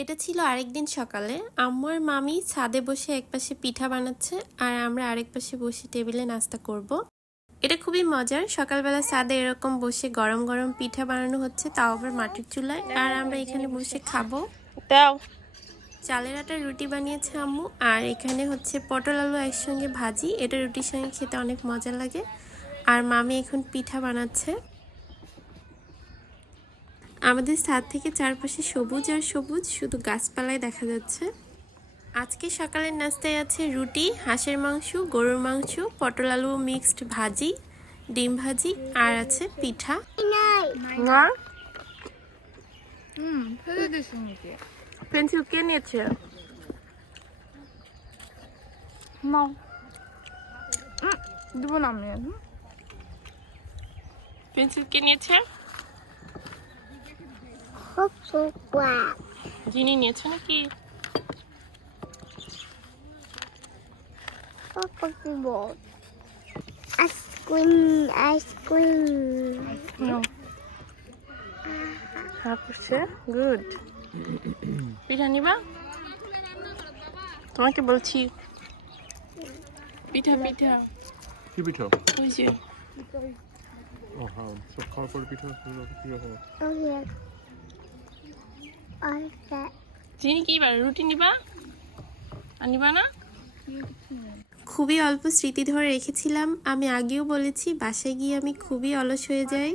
এটা ছিল আরেকদিন সকালে। আম্মু আর মামি ছাদে বসে একপাশে পিঠা বানাচ্ছে আর আমরা আরেক পাশে বসে টেবিলে নাস্তা করব। এটা খুবই মজার, সকালবেলা ছাদে এরকম বসে গরম গরম পিঠা বানানো হচ্ছে, তাও আবার মাটির চুলায়, আর আমরা এখানে বসে খাবো। দাও। চালের আটার রুটি বানিয়েছে আম্মু, আর এখানে হচ্ছে পটল আলু একসঙ্গে ভাজি। এটা রুটির সঙ্গে খেতে অনেক মজা লাগে। আর মামি এখন পিঠা বানাচ্ছে। আমাদের ছাদ থেকে চারপাশে সবুজ আর সবুজ, শুধু গাছপালায় দেখা যাচ্ছে। আজকে সকালের নাস্তায় আছে রুটি, হাঁসের মাংস, গরুর মাংস, পটল আলু মিক্সড ভাজি, ডিম ভাজি, আর আছে পিঠা। না ফেলে দিস নাকি? পেন্সিল কে নিয়েছে? নাও। দেবো না আমি। পেন্সিল কে নিয়েছে? জিনি নিয়েছে নাকি? গুড। পিঠা নিবা? তোমাকে বলছি পিঠা পিঠা। কি পিঠা? ওই যে ও হ্যাঁ, সব খাওয়ার পর পিঠা জিনি কি রুটি নিবা? আর নিবা না? খুবই অল্প স্মৃতি ধরে রেখেছিলাম। আমি আগেও বলেছি বাসায় গিয়ে আমি খুবই অলস হয়ে যাই।